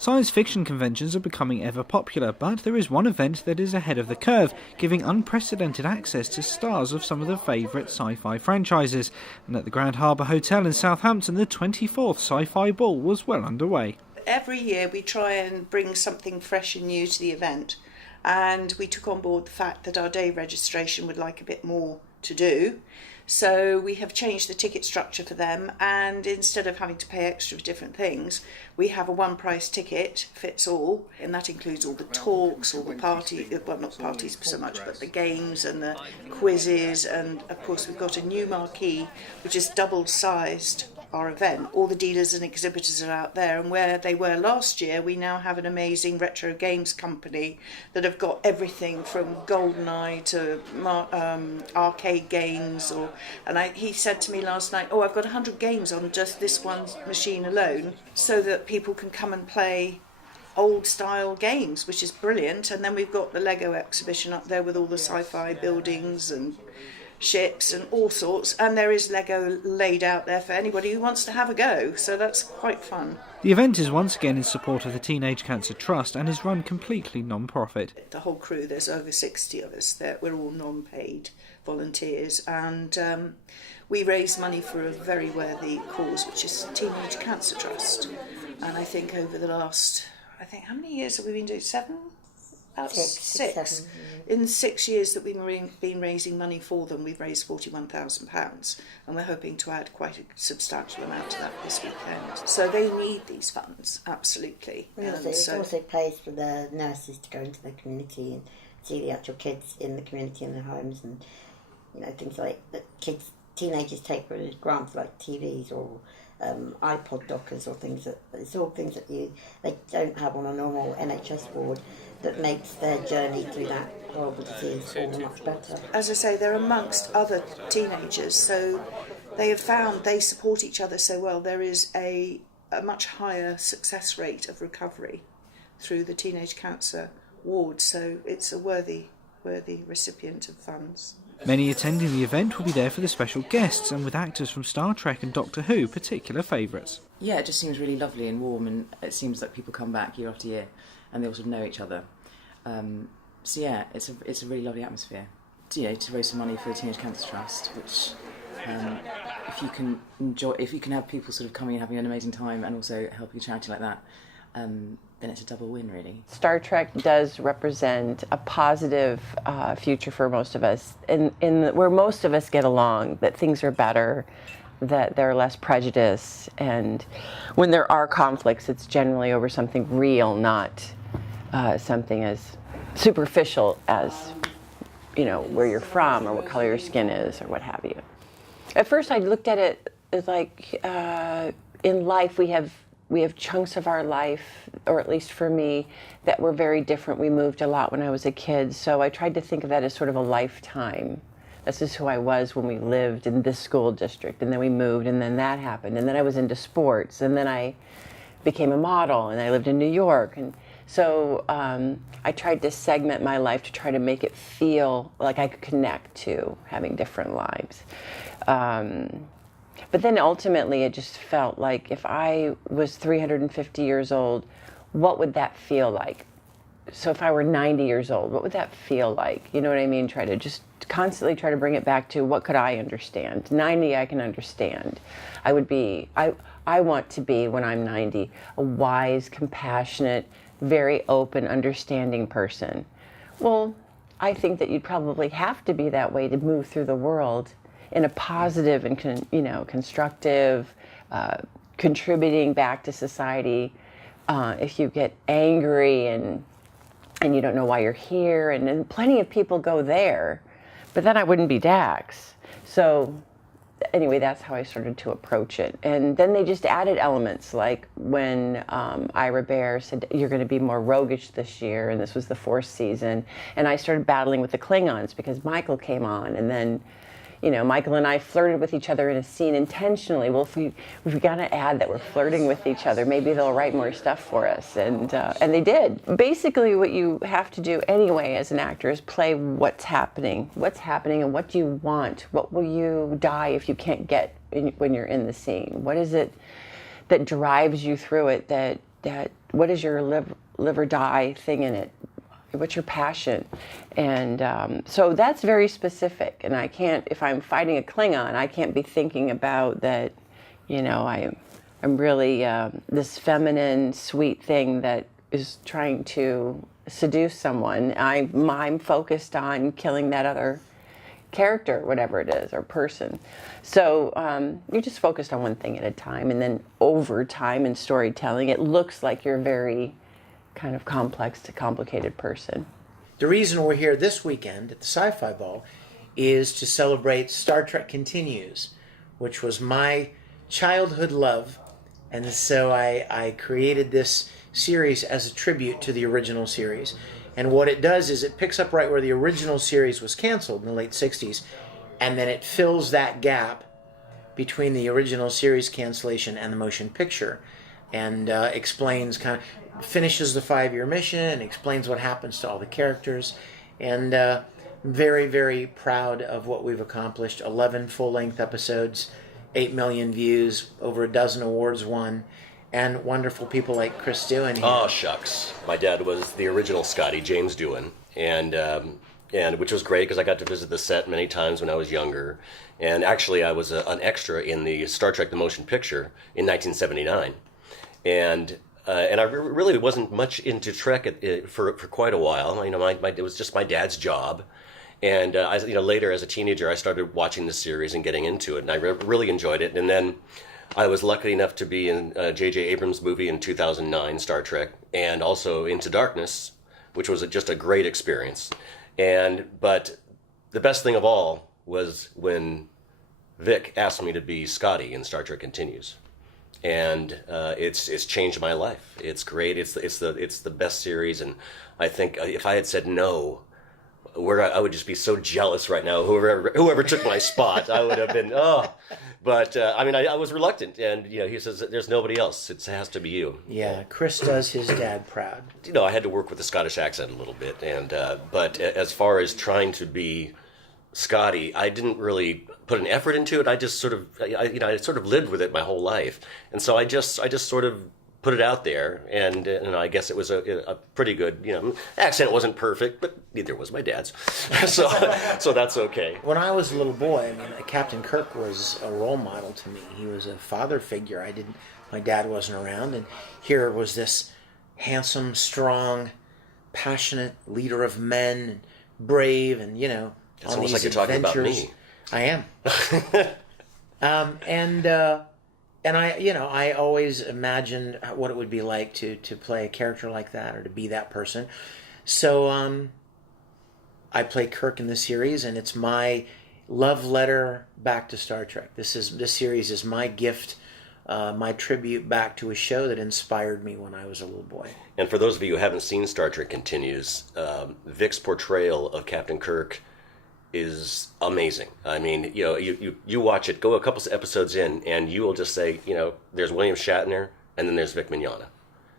Science fiction conventions are becoming ever popular, but there is one event that is ahead of the curve, giving unprecedented access to stars of some of the favourite sci-fi franchises. And at the Grand Harbour Hotel in Southampton, the 24th Sci Fi Ball was well underway. Every year we try and bring something fresh and new to the event, and we took on board the fact that our day registration would like a bit more to do. So we have changed the ticket structure for them, and instead of having to pay extra for different things, we have a one price ticket, fits all, and that includes all the talks, all the well, not parties so much, but the games and the quizzes, and of course we've got a new marquee which is double sized our event. All the dealers and exhibitors are out there, and where they were last year, we now have an amazing retro games company that have got everything from GoldenEye to arcade games. He said to me last night, "Oh, I've got 100 games on just this one machine alone, so that people can come and play old style games," which is brilliant. And then we've got the Lego exhibition up there with all the sci-fi buildings and ships and all sorts, and there is Lego laid out there for anybody who wants to have a go, so that's quite fun. The event is once again in support of the Teenage Cancer Trust and is run completely non-profit. The whole crew, there's over 60 of us, we're all non-paid volunteers, and we raise money for a very worthy cause, which is the Teenage Cancer Trust. And I think over the last, how many years have we been doing? About six. In 6 years that we've been raising money for them, we've raised £41,000, and we're hoping to add quite a substantial amount to that this weekend. So they need these funds, absolutely. It also pays for the nurses to go into the community and see the actual kids in the community in their homes, and things like that teenagers take for grants like TVs or iPod dockers or things that it's all things that they don't have on a normal NHS ward, that makes their journey through that horrible disease all much better. As I say, they're amongst other teenagers, so they have found they support each other so well. There is a much higher success rate of recovery through the teenage cancer ward, so it's a worthy recipient of funds. Many attending the event will be there for the special guests, and with actors from Star Trek and Doctor Who particular favourites. Yeah, it just seems really lovely and warm, and it seems like people come back year after year and they all sort of know each other. So yeah, it's a really lovely atmosphere. To raise some money for the Teenage Cancer Trust, which if you can have people sort of coming and having an amazing time and also helping a charity like that, then it's a double win, really. Star Trek does represent a positive future for most of us, where most of us get along, that things are better, that there are less prejudice, and when there are conflicts, it's generally over something real, not something as superficial as, where you're from or what color your skin is or what have you. At first I looked at it as like, in life we have chunks of our life, or at least for me, that were very different. We moved a lot when I was a kid, so I tried to think of that as sort of a lifetime. This is who I was when we lived in this school district, and then we moved, and then that happened, and then I was into sports, and then I became a model, and I lived in New York, and so I tried to segment my life to try to make it feel like I could connect to having different lives. But then ultimately it just felt like if I was 350 years old, what would that feel like? So if I were 90 years old, what would that feel like? You know what I mean? Try to just constantly try to bring it back to what could I understand? 90 I can understand. I want to be, when I'm 90, a wise, compassionate, very open, understanding person. Well, I think that you'd probably have to be that way to move through the world in a positive and constructive, contributing back to society. If you get angry and you don't know why you're here, and plenty of people go there, but then I wouldn't be Dax. So anyway, that's how I started to approach it. And then they just added elements, like when Ira Bear said, "You're going to be more roguish this year," and this was the 4th season, and I started battling with the Klingons because Michael came on, and then Michael and I flirted with each other in a scene intentionally. Well, if we've got to add that we're flirting with each other, maybe they'll write more stuff for us, and they did. Basically, what you have to do anyway as an actor is play what's happening, and what do you want? What will you die if you can't get when you're in the scene? What is it that drives you through it that what is your live or die thing in it? What's your passion? And so that's very specific. And I can't, if I'm fighting a Klingon, I can't be thinking about that, I'm really this feminine, sweet thing that is trying to seduce someone. I'm focused on killing that other character, whatever it is, or person. So you're just focused on one thing at a time, and then over time in storytelling, it looks like you're a very kind of complex to complicated person. The reason we're here this weekend at the Sci Fi Ball is to celebrate Star Trek Continues, which was my childhood love, and so I created this series as a tribute to the original series. And what it does is it picks up right where the original series was canceled in the late 60s, and then it fills that gap between the original series cancellation and the motion picture, and explains, kind of finishes the 5-year mission, explains what happens to all the characters, and very, very proud of what we've accomplished. 11 full-length episodes, 8 million views, over a dozen awards won, and wonderful people like Chris Doohan here. Oh, shucks. My dad was the original Scotty, James Doohan, and which was great because I got to visit the set many times when I was younger. And actually, I was an extra in the Star Trek The Motion Picture in 1979. And I really wasn't much into Trek for quite a while. It was just my dad's job. And later as a teenager, I started watching the series and getting into it, and I really enjoyed it. And then I was lucky enough to be in J.J. Abrams' movie in 2009, Star Trek, and also Into Darkness, which was just a great experience. But the best thing of all was when Vic asked me to be Scotty in Star Trek Continues, and it's changed my life. It's great. It's the best series, and I think if I had said no, I would just be so jealous right now. Whoever took my spot, I would have been But I was reluctant, and he says there's nobody else. It has to be you. Yeah, Chris does his dad proud. I had to work with the Scottish accent a little bit, and but as far as trying to be Scotty, I didn't really put an effort into it. I just sort of I sort of lived with it my whole life, and so I just sort of put it out there, and I guess it was a pretty good, accent wasn't perfect, but neither was my dad's, so that's okay. When I was a little boy, Captain Kirk was a role model to me. He was a father figure. My dad wasn't around, and here was this handsome, strong, passionate leader of men, brave, and It's on almost these like you're adventures. talking about me. I am. And I always imagined what it would be like to play a character like that, or to be that person. So I play Kirk in the series, and it's my love letter back to Star Trek. This series is my gift, my tribute back to a show that inspired me when I was a little boy. And for those of you who haven't seen Star Trek Continues, Vic's portrayal of Captain Kirk is amazing. I mean, you watch it, go a couple episodes in, and you will just say, there's William Shatner, and then there's Vic Mignogna.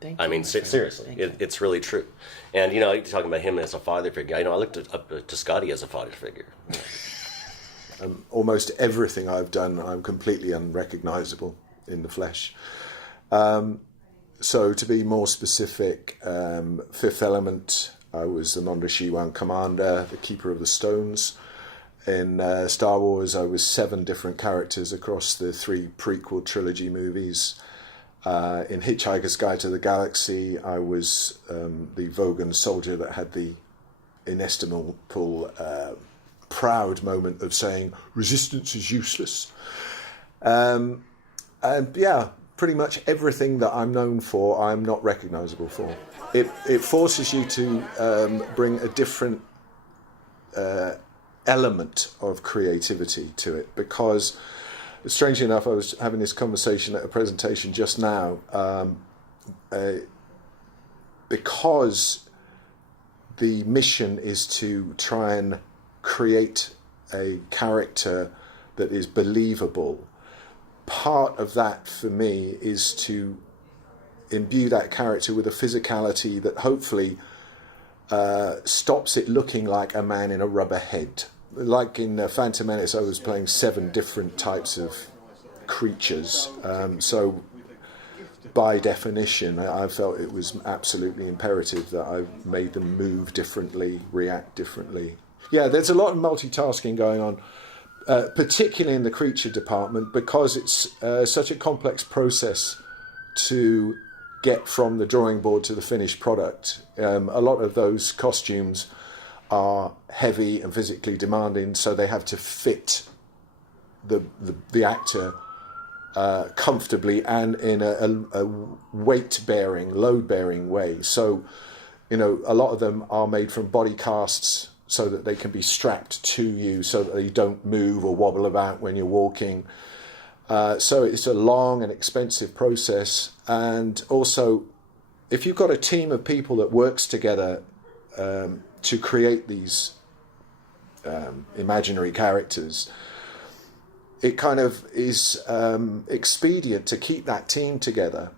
Thank you. Seriously, it's really true. And you're talking about him as a father figure. I looked up to Scotty as a father figure. Almost everything I've done, I'm completely unrecognizable in the flesh. So to be more specific, Fifth Element, I was the Nondashiwan commander, the Keeper of the Stones. In Star Wars, I was 7 different characters across the 3 prequel trilogy movies. In Hitchhiker's Guide to the Galaxy, I was the Vogan soldier that had the inestimable, proud moment of saying, "Resistance is useless." And yeah, pretty much everything that I'm known for, I'm not recognisable for. It forces you to bring a different element of creativity to it, because strangely enough, I was having this conversation at a presentation just now, because the mission is to try and create a character that is believable. Part of that for me is to imbue that character with a physicality that hopefully stops it looking like a man in a rubber head. Like in Phantom Menace, I was playing 7 different types of creatures. So by definition, I felt it was absolutely imperative that I made them move differently, react differently. Yeah, there's a lot of multitasking going on, particularly in the creature department, because it's such a complex process to get from the drawing board to the finished product. A lot of those costumes are heavy and physically demanding, so they have to fit the actor comfortably and in a weight-bearing, load-bearing way. So, a lot of them are made from body casts so that they can be strapped to you so that you don't move or wobble about when you're walking. So it's a long and expensive process. And also, if you've got a team of people that works together to create these imaginary characters, it kind of is expedient to keep that team together.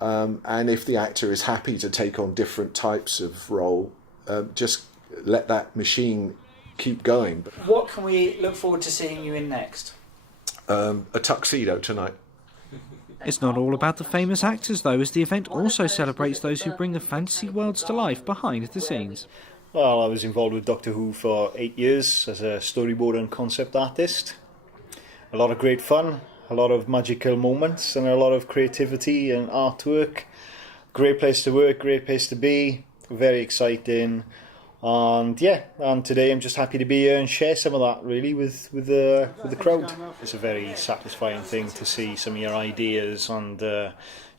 And if the actor is happy to take on different types of role, just let that machine keep going. What can we look forward to seeing you in next? A tuxedo tonight. It's not all about the famous actors, though, as the event also celebrates those who bring the fantasy worlds to life behind the scenes. Well, I was involved with Doctor Who for 8 years as a storyboard and concept artist. A lot of great fun, a lot of magical moments, and a lot of creativity and artwork. Great place to work, great place to be, very exciting. And today I'm just happy to be here and share some of that really with the crowd. It's a very satisfying thing to see some of your ideas, and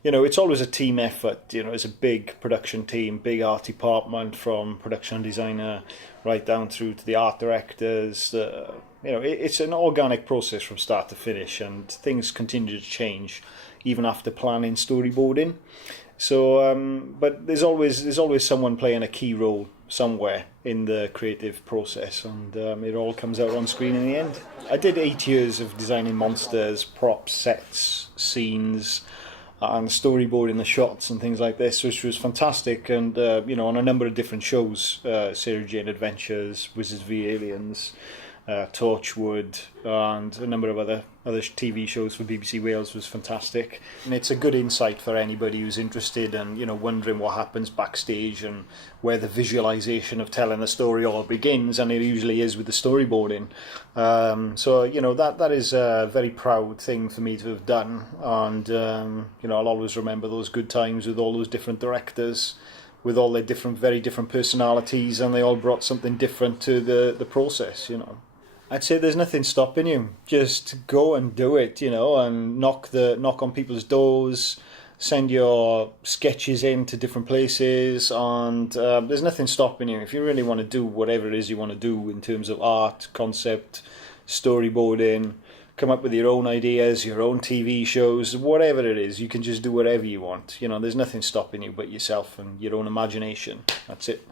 it's always a team effort. It's a big production team, big art department, from production designer right down through to the art directors. It's an organic process from start to finish, and things continue to change even after planning, storyboarding. So, but there's always someone playing a key role somewhere in the creative process, and it all comes out on screen in the end. I did 8 years of designing monsters, props, sets, scenes, and storyboarding the shots and things like this, which was fantastic. And on a number of different shows, Sarah Jane Adventures, Wizards v Aliens, Torchwood, and a number of other TV shows for BBC Wales was fantastic. And it's a good insight for anybody who's interested and wondering what happens backstage and where the visualization of telling the story all begins, and it usually is with the storyboarding. So that is a very proud thing for me to have done, and I'll always remember those good times with all those different directors, with all their very different personalities, and they all brought something different to the process. I'd say there's nothing stopping you. Just go and do it, and knock on people's doors, send your sketches in to different places, and there's nothing stopping you. If you really want to do whatever it is you want to do in terms of art, concept, storyboarding, come up with your own ideas, your own TV shows, whatever it is, you can just do whatever you want. There's nothing stopping you but yourself and your own imagination. That's it.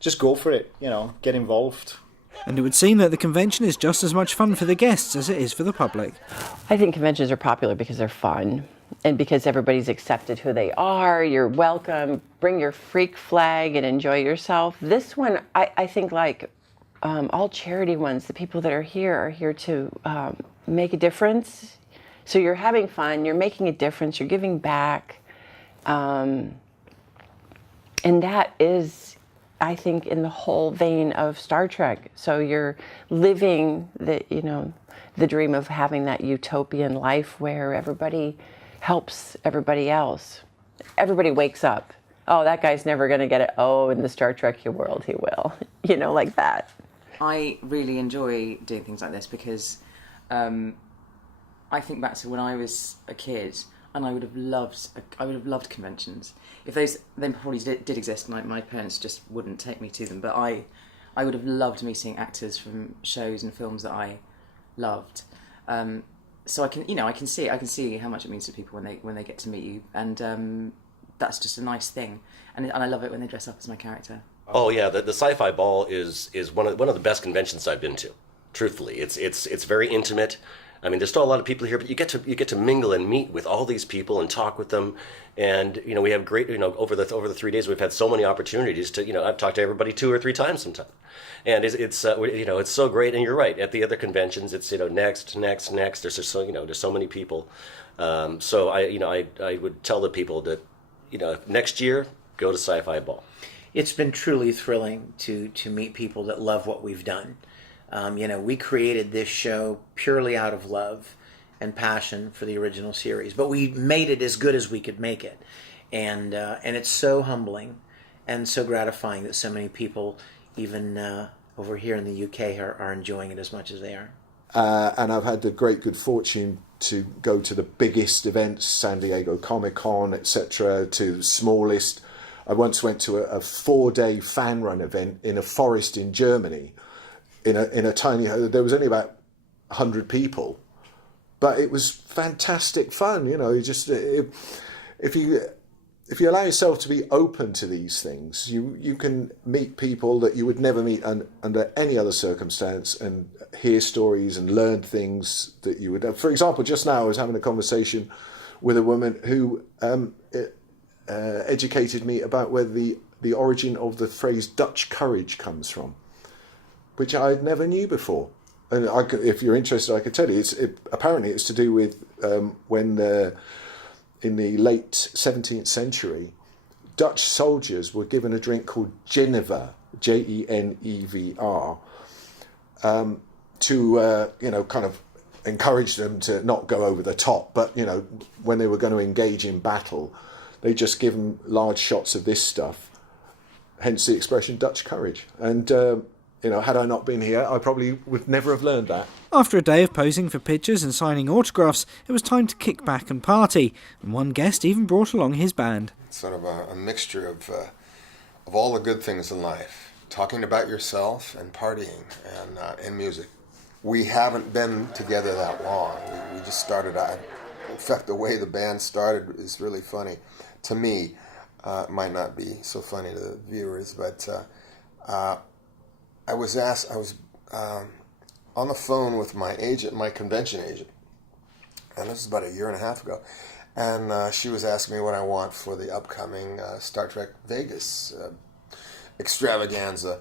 Just go for it, get involved. And it would seem that the convention is just as much fun for the guests as it is for the public. I think conventions are popular because they're fun and because everybody's accepted who they are. You're welcome. Bring your freak flag and enjoy yourself. This one, I think, like all charity ones, the people that are here to make a difference. So you're having fun, you're making a difference, you're giving back. And that is, I think, in the whole vein of Star Trek. So you're living the dream of having that utopian life where everybody helps everybody else. Everybody wakes up. Oh, that guy's never going to get it. Oh, in the Star Trek world, he will. Like that. I really enjoy doing things like this because I think back to when I was a kid, and I would have loved conventions. If they probably did exist, and my parents just wouldn't take me to them. But I would have loved meeting actors from shows and films that I loved. So I can see how much it means to people when they get to meet you, and that's just a nice thing. And I love it when they dress up as my character. Oh yeah, the Sci Fi Ball is one of the best conventions I've been to. Truthfully, it's very intimate. I mean, there's still a lot of people here, but you get to mingle and meet with all these people and talk with them. And we have great over the 3 days we've had so many opportunities to I've talked to everybody 2 or 3 times sometimes, and it's so great. And you're right, at the other conventions it's next. There's just there's so many people, So I would tell the people that, next year, go to Sci Fi Ball. It's been truly thrilling to meet people that love what we've done. We created this show purely out of love and passion for the original series, but we made it as good as we could make it, and it's so humbling and so gratifying that so many people, even over here in the UK, are enjoying it as much as they are. And I've had the great good fortune to go to the biggest events, San Diego Comic-Con, etc., to smallest. I once went to a 4-day fan run event in a forest in Germany, in a tiny. There was only about 100 people, but it was fantastic fun. If you allow yourself to be open to these things, you can meet people that you would never meet under any other circumstance, and hear stories and learn things that you would. For example, just now I was having a conversation with a woman who educated me about where the origin of the phrase Dutch courage comes from, which I never knew before. And if you're interested, I could tell you. Apparently it's to do with when in the late 17th century, Dutch soldiers were given a drink called Genever, Genevr, to kind of encourage them to not go over the top. But when they were going to engage in battle, they just give them large shots of this stuff. Hence the expression Dutch courage. And had I not been here, I probably would never have learned that. After a day of posing for pictures and signing autographs, it was time to kick back and party, and one guest even brought along his band. It's sort of a mixture of all the good things in life, talking about yourself and partying and music. We haven't been together that long. We just started out. In fact, the way the band started is really funny. To me, it might not be so funny to the viewers, but I was on the phone with my agent, my convention agent, and this is about 1.5 years ago, and she was asking me what I want for the upcoming Star Trek Vegas extravaganza.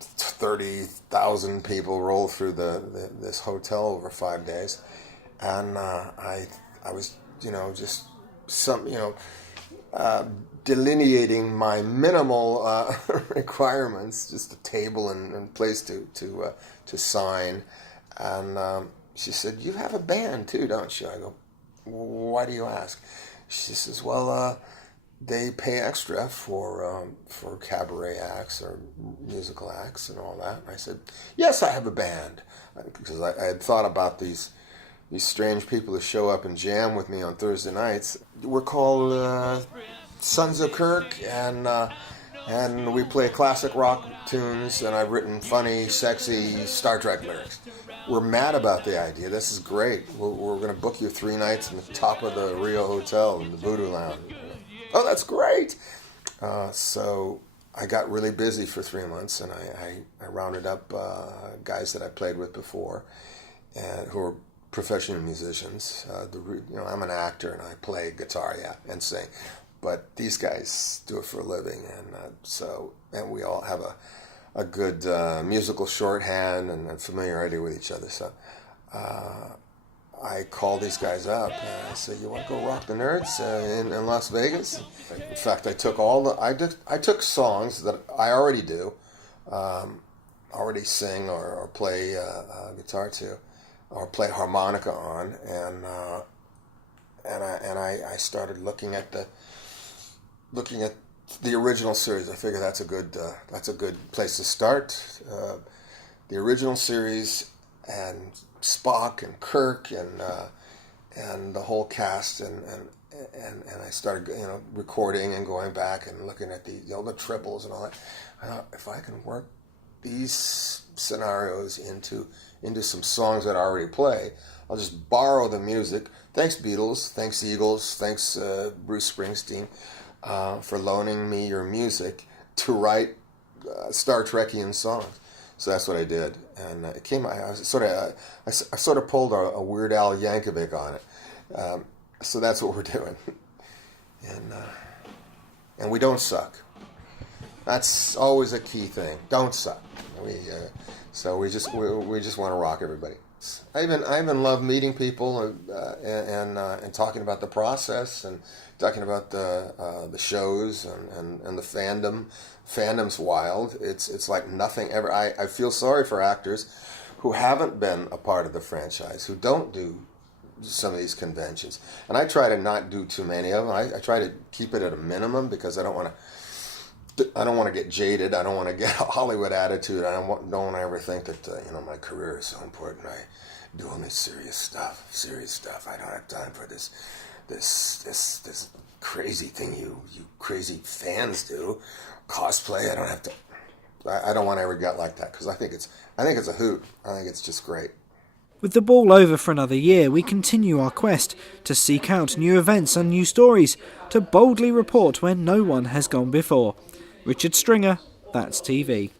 30,000 people roll through this hotel over 5 days, and I was just delineating my minimal requirements, just a table and place to sign. And she said, "You have a band too, don't you?" I go, "Why do you ask?" She says, "Well, they pay extra for cabaret acts or musical acts and all that." And I said, "Yes, I have a band," because I had thought about these strange people who show up and jam with me on Thursday nights. We're called Sons of Kirk, and we play classic rock tunes, and I've written funny, sexy Star Trek lyrics. We're mad about the idea. This is great. We're going to book you 3 nights in the top of the Rio Hotel in the Voodoo Lounge. Oh, that's great. So I got really busy for 3 months, and I rounded up guys that I played with before, and who are professional musicians. I'm an actor, and I play guitar, and sing. But these guys do it for a living, and we all have a good musical shorthand and familiarity with each other. So I called these guys up and I said, "You want to go rock the nerds in Las Vegas?" In fact, I took songs that I already do, already sing or play guitar to, or play harmonica on, and I started looking at the original series. I figure that's a good place to start. The original series, and Spock and Kirk and the whole cast, and I started recording and going back and looking at the triples and all that. I thought, if I can work these scenarios into some songs that I already play, I'll just borrow the music. Thanks Beatles, thanks Eagles, thanks Bruce Springsteen for loaning me your music to write Star Trekian songs. So that's what I did, and it came. I sort of pulled a Weird Al Yankovic on it. So that's what we're doing, and we don't suck. That's always a key thing. Don't suck. We just want to rock everybody. I even love meeting people and talking about the process and talking about the shows and the fandom. Fandom's wild. It's like nothing ever. I feel sorry for actors who haven't been a part of the franchise, who don't do some of these conventions. And I try to not do too many of them. I try to keep it at a minimum because I don't want to get jaded. I don't want to get a Hollywood attitude. I don't want to ever think that my career is so important. I do only serious stuff. I don't have time for this crazy thing you crazy fans do. Cosplay. I don't have to. I don't want to ever get like that because I think it's a hoot. I think it's just great. With the ball over for another year, we continue our quest to seek out new events and new stories, to boldly report where no one has gone before. Richard Stringer, That's TV.